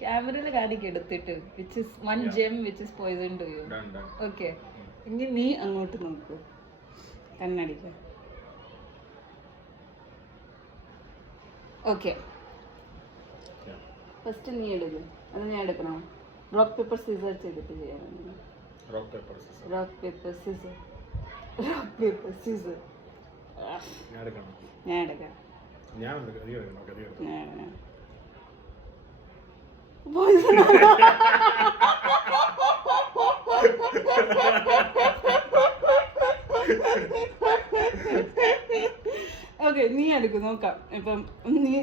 ക്യാമറയിൽ കാണിക്ക് എടുത്തിട്ട് which is one gem which is poison to you. Okay, ഇനി നീ അങ്ങോട്ട് നോക്കൂ, കണ്ണടിക്ക. ഓക്കെ, ഫസ്റ്റ് നീ എടുക്കും, അത് ഞാൻ എടുക്കണോ? റോക്ക് പേപ്പർ സീസർ ചെയ്തിട്ട് ചെയ്യാൻ. Rock paper scissor. Rock paper scissor. ഞാൻ എടുക്കാം. ഓക്കെ, നീ എടുക്കും, നോക്കാം. ഇപ്പം നീ